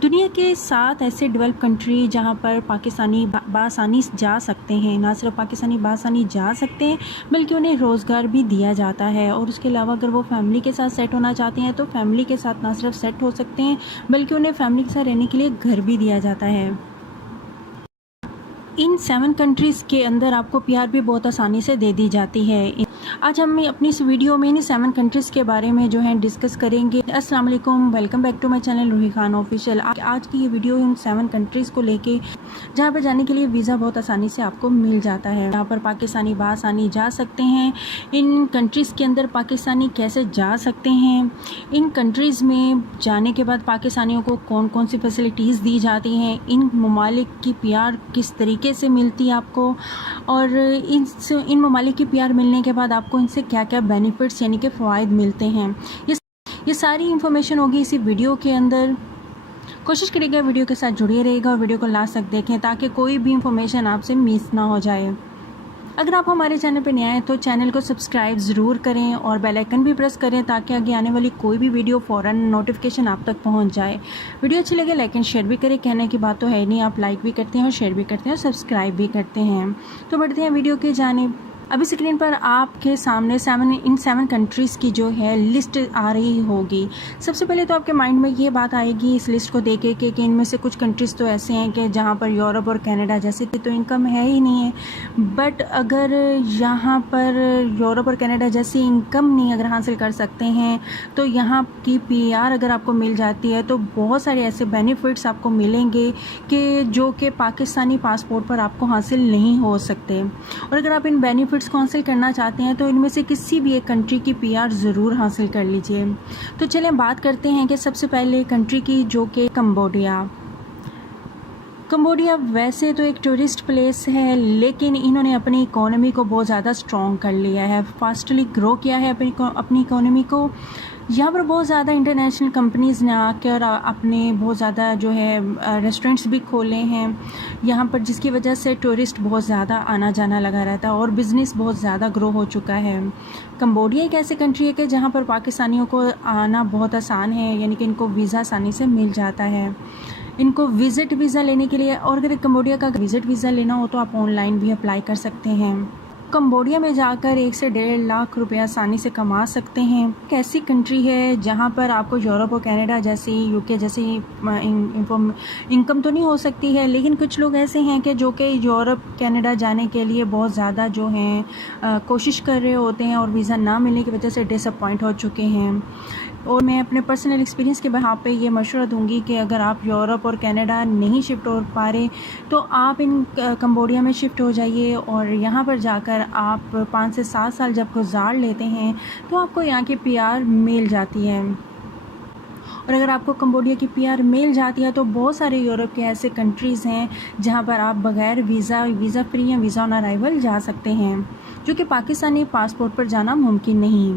दुनिया के 7 ऐसे डेवलप कंट्री जहां पर पाकिस्तानी बासानी जा सकते हैं। ना सिर्फ पाकिस्तानी बासानी जा सकते हैं बल्कि उन्हें रोज़गार भी दिया जाता है। और उसके अलावा अगर वो फैमिली के साथ सेट होना चाहते हैं तो फैमिली के साथ ना सिर्फ सेट हो सकते हैं बल्कि उन्हें फैमिली के साथ रहने के लिए घर भी दिया जाता है। इन 7 कंट्रीज़ के अंदर आपको पीआर भी बहुत आसानी से दे दी जाती है। आज हम अपनी इस वीडियो में इन 7 कंट्रीज़ के बारे में जो है डिस्कस करेंगे। अस्सलाम वालेकुम, welcome back to my channel Ruhi Khan official. आज की ये वीडियो इन 7 कंट्रीज़ को लेके जहाँ पर जाने के लिए वीज़ा बहुत आसानी से आपको मिल जाता है, जहाँ पर पाकिस्तानी बासानी जा सकते हैं। इन कंट्रीज़ के अंदर पाकिस्तानी कैसे जा सकते हैं, इन कंट्रीज़ में जाने के बाद पाकिस्तानियों को कौन कौन सी फैसिलिटीज़ दी जाती हैं, इन ममालिक की पीआर किस तरीके से मिलती है आपको, और इन ममालिक की पीआर मिलने के बाद आपको इनसे क्या क्या बेनिफिट्स यानी कि फ़वाइद मिलते हैं। ये सारी इन्फॉर्मेशन होगी इसी वीडियो के अंदर। कोशिश करिएगा वीडियो के साथ जुड़े रहिएगा और वीडियो को लास्ट तक देखें ताकि कोई भी इंफॉर्मेशन आपसे मिस ना हो जाए। अगर आप हमारे चैनल पर नए आए तो चैनल को सब्सक्राइब ज़रूर करें और बेल आइकन भी प्रेस करें ताकि आगे आने वाली कोई भी वीडियो फ़ौरन नोटिफिकेशन आप तक पहुंच जाए। वीडियो अच्छी लगे लाइक एंड शेयर भी करें, कहने की बात तो है नहीं, आप लाइक भी करते हैं और शेयर भी करते हैं और सब्सक्राइब भी करते हैं। तो बढ़ते हैं वीडियो की जानिब। अभी स्क्रीन पर आपके सामने इन 7 कंट्रीज़ की जो है लिस्ट आ रही होगी। सबसे पहले तो आपके माइंड में ये बात आएगी इस लिस्ट को देख के कि इनमें से कुछ कंट्रीज़ तो ऐसे हैं कि जहाँ पर यूरोप और कनाडा जैसे तो इनकम है ही नहीं है। बट अगर यहाँ पर यूरोप और कनाडा जैसी इनकम नहीं अगर हासिल कर सकते हैं तो यहाँ की पीआर अगर आपको मिल जाती है तो बहुत सारे ऐसे बेनिफिट्स आपको मिलेंगे कि जो कि पाकिस्तानी पासपोर्ट पर आपको हासिल नहीं हो सकते। और अगर आप इन बेनिफिट को हासिल करना चाहते हैं तो इनमें से किसी भी एक कंट्री की पीआर ज़रूर हासिल कर लीजिए। तो चलें बात करते हैं कि सबसे पहले कंट्री की जो कि कंबोडिया वैसे तो एक टूरिस्ट प्लेस है लेकिन इन्होंने अपनी इकोनॉमी को बहुत ज़्यादा स्ट्रॉन्ग कर लिया है, फास्टली ग्रो किया है अपनी इकोनॉमी को। यहाँ पर बहुत ज़्यादा इंटरनेशनल कंपनीज़ ने आकर अपने बहुत ज़्यादा जो है रेस्टोरेंट्स भी खोले हैं यहाँ पर, जिसकी वजह से टूरिस्ट बहुत ज़्यादा आना जाना लगा रहता है और बिज़नेस बहुत ज़्यादा ग्रो हो चुका है। कंबोडिया एक ऐसी कंट्री है कि जहाँ पर पाकिस्तानियों को आना बहुत आसान है, यानी कि इनको वीज़ा आसानी से मिल जाता है। इनको विज़िट वीज़ा लेने के लिए, और अगर कंबोडिया का विज़िट वीज़ा लेना हो तो आप ऑनलाइन भी अप्लाई कर सकते हैं। कंबोडिया में जाकर 1 से 1.5 लाख रुपया आसानी से कमा सकते हैं। एक ऐसी कंट्री है जहां पर आपको यूरोप और कनाडा जैसी यूके जैसी इनकम तो नहीं हो सकती है, लेकिन कुछ लोग ऐसे हैं कि जो कि यूरोप कनाडा जाने के लिए बहुत ज़्यादा जो हैं कोशिश कर रहे होते हैं और वीज़ा ना मिलने की वजह से डिसअपॉइंट हो चुके हैं। और मैं अपने पर्सनल एक्सपीरियंस के बिहाफ पे ये मशवरा दूंगी कि अगर आप यूरोप और कनाडा नहीं शिफ्ट हो पा रहे तो आप इन कंबोडिया में शिफ्ट हो जाइए और यहाँ पर जाकर आप 5 से 7 साल जब गुजार लेते हैं तो आपको यहाँ की पीआर मिल जाती है। और अगर आपको कंबोडिया की पीआर मिल जाती है तो बहुत सारे यूरोप के ऐसे कंट्रीज़ हैं जहाँ पर आप बग़ैर वीज़ा फ्री या वीज़ा ऑन अराइवल जा सकते हैं, जो कि पाकिस्तानी पासपोर्ट पर जाना मुमकिन नहीं।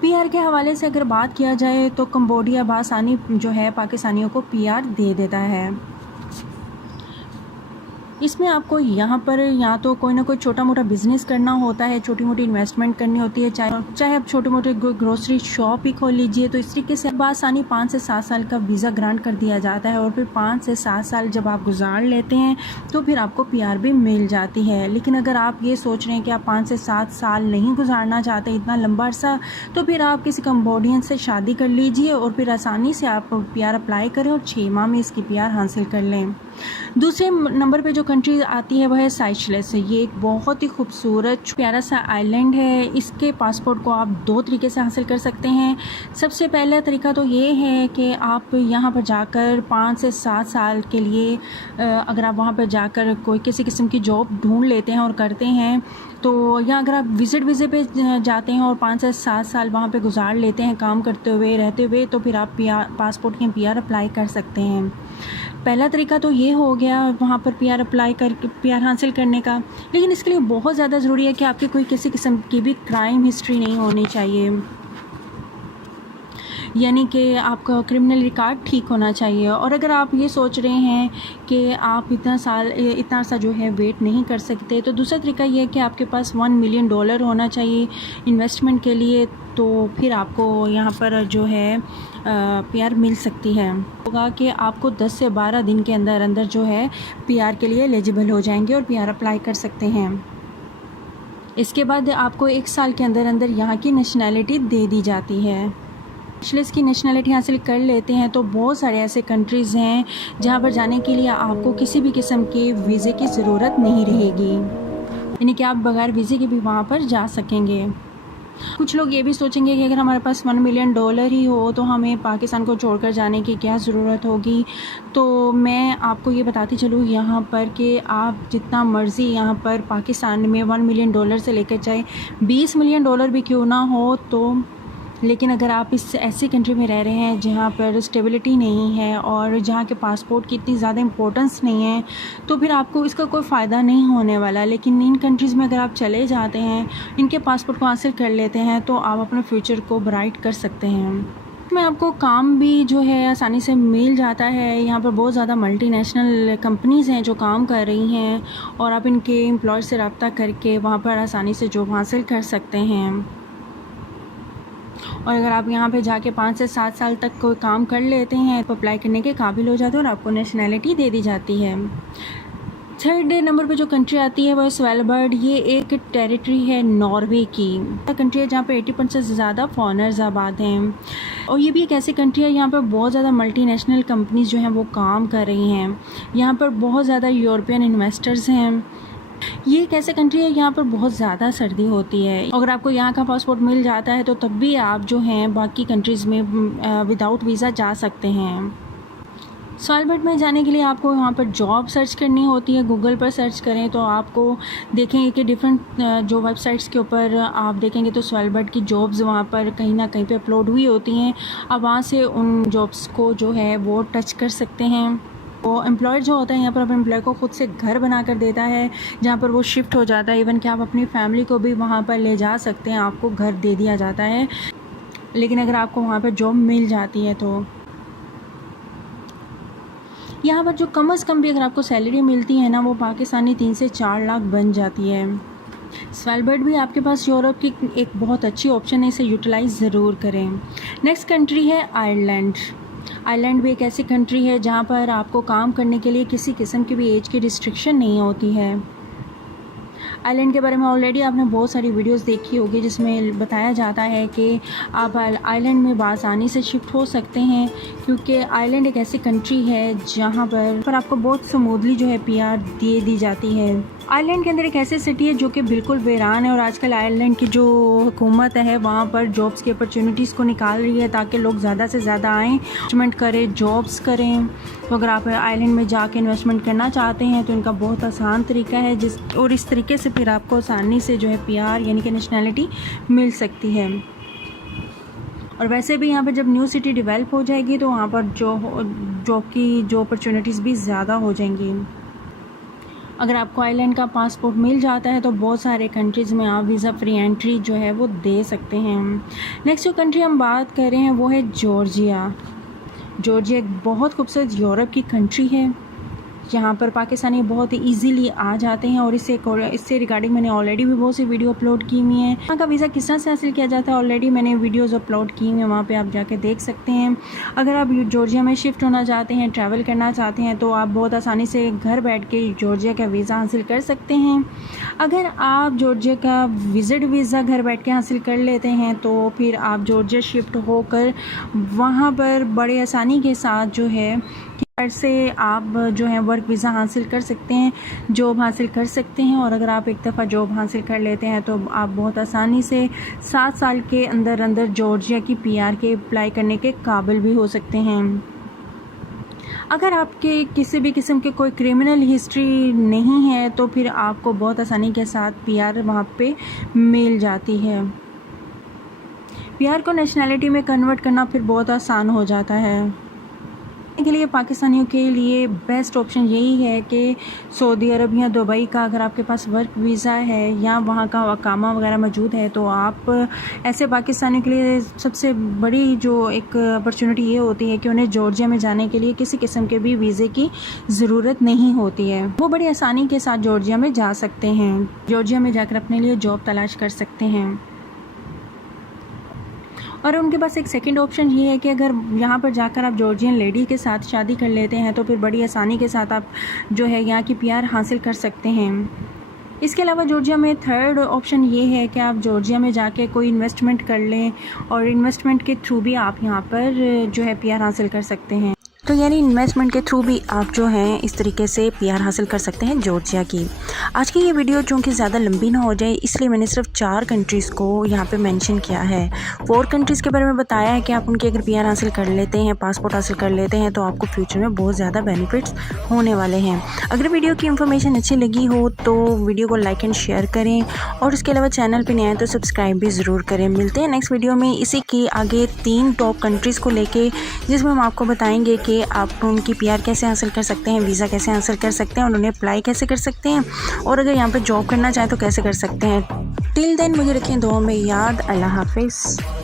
पीआर के हवाले से अगर बात किया जाए तो कंबोडिया बासानी जो है पाकिस्तानियों को पीआर दे देता है। इसमें आपको यहाँ पर या तो कोई ना कोई छोटा मोटा बिज़नेस करना होता है, छोटी मोटी इन्वेस्टमेंट करनी होती है, चाहे आप छोटे मोटे ग्रोसरी शॉप ही खोल लीजिए। तो इस तरीके से बासानी 5 से 7 साल का वीज़ा ग्रांट कर दिया जाता है और फिर 5 से 7 साल जब आप गुजार लेते हैं तो फिर आपको पीआर भी मिल जाती है। लेकिन अगर आप ये सोच रहे हैं कि आप 5 से 7 साल नहीं गुजारना चाहते इतना लंबा अरसा, तो फिर आप किसी कंबोडियन से शादी कर लीजिए और फिर आसानी से आप पीआर अप्लाई करें और 6 माह में इसकी पीआर हासिल कर लें। दूसरे नंबर पे जो कंट्री आती है वह है साइशेल्स। ये एक बहुत ही खूबसूरत प्यारा सा आइलैंड है। इसके पासपोर्ट को आप 2 तरीके से हासिल कर सकते हैं। सबसे पहला तरीका तो ये है कि आप यहाँ पर जाकर 5 से 7 साल के लिए अगर आप वहाँ पर जाकर कोई किसी किस्म की जॉब ढूंढ लेते हैं और करते हैं तो, या अगर आप विज़िट वीज़े पे जाते हैं और 5 से 7 साल वहाँ पे गुजार लेते हैं काम करते हुए रहते हुए, तो फिर आप पासपोर्ट के पीआर अप्लाई कर सकते हैं। पहला तरीका तो ये हो गया वहाँ पर पीआर अप्लाई करके पीआर हासिल करने का, लेकिन इसके लिए बहुत ज़्यादा ज़रूरी है कि आपकी कोई किसी किस्म की भी क्राइम हिस्ट्री नहीं होनी चाहिए। यानी कि आपका क्रिमिनल रिकॉर्ड ठीक होना चाहिए। और अगर आप ये सोच रहे हैं कि आप इतना सा जो है वेट नहीं कर सकते, तो दूसरा तरीका ये है कि आपके पास $1 मिलियन होना चाहिए इन्वेस्टमेंट के लिए, तो फिर आपको यहाँ पर जो है पीआर मिल सकती है। होगा कि आपको 10 से 12 दिन के अंदर अंदर जो है पीआर के लिए एलिजिबल हो जाएंगे और पीआर अप्लाई कर सकते हैं। इसके बाद आपको 1 साल के अंदर अंदर यहाँ की नेशनैलिटी दे दी जाती है। स्पेशलिस्ट की नेशनैलिटी हासिल कर लेते हैं तो बहुत सारे ऐसे कंट्रीज़ हैं जहाँ पर जाने के लिए आपको किसी भी किस्म के वीज़े की ज़रूरत नहीं रहेगी, यानी कि आप बगैर वीज़े के भी वहाँ पर जा सकेंगे। कुछ लोग ये भी सोचेंगे कि अगर हमारे पास $1 मिलियन ही हो तो हमें पाकिस्तान को छोड़कर जाने की क्या ज़रूरत होगी। तो मैं आपको ये बताती चलूँ यहाँ पर कि आप जितना मर्ज़ी यहाँ पर पाकिस्तान में $1 मिलियन से लेकर चाहे $20 मिलियन भी क्यों ना हो, तो लेकिन अगर आप इस ऐसी कंट्री में रह रहे हैं जहाँ पर स्टेबिलिटी नहीं है और जहाँ के पासपोर्ट की इतनी ज़्यादा इम्पोर्टेंस नहीं है, तो फिर आपको इसका कोई फ़ायदा नहीं होने वाला। लेकिन इन कंट्रीज़ में अगर आप चले जाते हैं, इनके पासपोर्ट को हासिल कर लेते हैं, तो आप अपने फ्यूचर को ब्राइट कर सकते हैं। में आपको काम भी जो है आसानी से मिल जाता है। यहाँ पर बहुत ज़्यादा मल्टीनेशनल कंपनीज़ हैं जो काम कर रही हैं और आप इनके एम्प्लॉय से रब्ता करके वहाँ पर आसानी से जॉब हासिल कर सकते हैं। और अगर आप यहाँ पे जाके 5 से 7 साल तक कोई काम कर लेते हैं तो अप्लाई करने के काबिल हो जाते हैं और आपको नेशनैलिटी दे दी जाती है। 3rd नंबर पे जो कंट्री आती है वो है स्वालबर्ड। ये एक टेरिटरी है नॉर्वे की कंट्री है जहाँ पे 80% से ज़्यादा फॉरेनर्स आबाद हैं। और ये भी एक ऐसी कंट्री है यहाँ पर बहुत ज़्यादा मल्टीनेशनल कंपनीज जो हैं वो काम कर रही हैं। यहाँ पर बहुत ज़्यादा यूरोपियन इन्वेस्टर्स हैं। ये एक ऐसी कंट्री है यहाँ पर बहुत ज़्यादा सर्दी होती है। अगर आपको यहाँ का पासपोर्ट मिल जाता है तो तब भी आप जो हैं बाकी कंट्रीज़ में विदाउट वीज़ा जा सकते हैं। स्वालबर्ड में जाने के लिए आपको यहाँ पर जॉब सर्च करनी होती है। गूगल पर सर्च करें तो आपको देखेंगे कि डिफरेंट जो वेबसाइट्स के ऊपर आप देखेंगे तो स्वालबर्ड की जॉब्स वहाँ पर कहीं ना कहीं पे अपलोड हुई होती हैं। आप वहाँ से उन जॉब्स को जो है वो टच कर सकते हैं। वो एम्प्लॉयर जो होता है यहाँ पर अपने एम्प्लॉय को खुद से घर बना कर देता है जहाँ पर वो शिफ्ट हो जाता है। इवन कि आप अपनी फैमिली को भी वहाँ पर ले जा सकते हैं, आपको घर दे दिया जाता है। लेकिन अगर आपको वहाँ पर जॉब मिल जाती है तो यहाँ पर जो कम से कम भी अगर आपको सैलरी मिलती है ना, वो पाकिस्तानी 3 से 4 लाख बन जाती है। स्वालबर्ड भी आपके पास यूरोप की एक बहुत अच्छी ऑप्शन है, इसे यूटिलाइज़ ज़रूर करें। नेक्स्ट कंट्री है आयरलैंड। आयरलैंड भी एक ऐसी कंट्री है जहाँ पर आपको काम करने के लिए किसी किस्म की भी एज की रिस्ट्रिक्शन नहीं होती है। आइलैंड के बारे में ऑलरेडी आपने बहुत सारी वीडियोस देखी होगी जिसमें बताया जाता है कि आप आइलैंड में बआसानी से शिफ्ट हो सकते हैं, क्योंकि आइलैंड एक ऐसी कंट्री है जहाँ पर आपको बहुत स्मूथली जो है पीआर दे दी जाती है। आयरलैंड के अंदर एक ऐसी सिटी है जो कि बिल्कुल वीरान है और आजकल आयरलैंड की जो हुकूमत है वहाँ पर जॉब्स की अपॉर्चुनिटीज़ को निकाल रही है ताकि लोग ज़्यादा से ज़्यादा आएँ, इन्वेस्टमेंट करें, जॉब्स करें। तो अगर आप आयरलैंड में जाके इन्वेस्टमेंट करना चाहते हैं तो इनका बहुत आसान तरीका है और इस तरीके से फिर आपको आसानी से जो है पीआर यानी कि नेशनैलिटी मिल सकती है। और वैसे भी यहाँ पर जब न्यू सिटी डेवलप हो जाएगी तो वहाँ पर जॉब की जो अपॉर्चुनिटीज़ भी ज़्यादा हो जाएंगी। अगर आपको आइलैंड का पासपोर्ट मिल जाता है तो बहुत सारे कंट्रीज़ में आप वीज़ा फ्री एंट्री जो है वो दे सकते हैं। नेक्स्ट जो कंट्री हम बात कर रहे हैं वो है जॉर्जिया। जॉर्जिया एक बहुत खूबसूरत यूरोप की कंट्री है जहाँ पर पाकिस्तानी बहुत ही ईजीली आ जाते हैं और इससे रिगार्डिंग मैंने ऑलरेडी भी बहुत सी वीडियो अपलोड की हुई हैं। वहाँ का वीज़ा किस तरह से हासिल किया जाता है ऑलरेडी मैंने वीडियोस अपलोड की हुई हैं, वहाँ पे आप जाके देख सकते हैं। अगर आप जॉर्जिया में शिफ्ट होना चाहते हैं, ट्रैवल करना चाहते हैं तो आप बहुत आसानी से घर बैठ के जॉर्जिया का वीज़ा हासिल कर सकते हैं। अगर आप जॉर्जिया का विज़िट वीज़ा घर बैठ के हासिल कर लेते हैं तो फिर आप जॉर्जिया शिफ्ट होकर वहाँ पर बड़े आसानी के साथ जो है से आप जो है वर्क वीज़ा हासिल कर सकते हैं, जॉब हासिल कर सकते हैं। और अगर आप एक दफ़ा जॉब हासिल कर लेते हैं तो आप बहुत आसानी से 7 साल के अंदर अंदर जॉर्जिया की पीआर के अप्लाई करने के काबिल भी हो सकते हैं। अगर आपके किसी भी किस्म के कोई क्रिमिनल हिस्ट्री नहीं है तो फिर आपको बहुत आसानी के साथ पीआर वहाँ पे मिल जाती है। पीआर को नेशनैलिटी में कन्वर्ट करना फिर बहुत आसान हो जाता है। के लिए पाकिस्तानियों के लिए बेस्ट ऑप्शन यही है कि सऊदी अरब या दुबई का अगर आपके पास वर्क वीज़ा है या वहाँ का अकामा वगैरह मौजूद है तो आप ऐसे पाकिस्तानियों के लिए सबसे बड़ी जो एक अपॉर्चुनिटी ये होती है कि उन्हें जॉर्जिया में जाने के लिए किसी किस्म के भी वीज़े की ज़रूरत नहीं होती है। वो बड़ी आसानी के साथ जॉर्जिया में जा सकते हैं, जॉर्जिया में जाकर अपने लिए जॉब तलाश कर सकते हैं। और उनके पास एक सेकंड ऑप्शन ये है कि अगर यहाँ पर जाकर आप जॉर्जियन लेडी के साथ शादी कर लेते हैं तो फिर बड़ी आसानी के साथ आप जो है यहाँ की पीआर हासिल कर सकते हैं। इसके अलावा जॉर्जिया में थर्ड ऑप्शन ये है कि आप जॉर्जिया में जाके कोई इन्वेस्टमेंट कर लें और इन्वेस्टमेंट के थ्रू भी आप यहाँ पर जो है पीआर हासिल कर सकते हैं। तो यानी इन्वेस्टमेंट के थ्रू भी आप जो हैं इस तरीके से पीआर हासिल कर सकते हैं जॉर्जिया की। आज की ये वीडियो चूँकि ज़्यादा लंबी ना हो जाए इसलिए मैंने सिर्फ 4 कंट्रीज़ को यहाँ पे मेंशन किया है। 4 कंट्रीज़ के बारे में बताया है कि आप उनकी अगर पीआर हासिल कर लेते हैं, पासपोर्ट हासिल कर लेते हैं तो आपको फ्यूचर में बहुत ज़्यादा बेनिफिट्स होने वाले हैं। अगर वीडियो की इन्फॉर्मेशन अच्छी लगी हो तो वीडियो को लाइक एंड शेयर करें और इसके अलावा चैनल पर नए आए तो सब्सक्राइब भी ज़रूर करें। मिलते हैं नेक्स्ट वीडियो में इसी के आगे 3 टॉप कंट्रीज़ को लेके, जिसमें हम आपको बताएंगे कि आप उनकी पीआर कैसे हासिल कर सकते हैं, वीज़ा कैसे हासिल कर सकते हैं और उन्हें अप्लाई कैसे कर सकते हैं और अगर यहाँ पे जॉब करना चाहें तो कैसे कर सकते हैं। टिल देन मुझे रखें दुआ में याद। अल्लाह हाफिज़।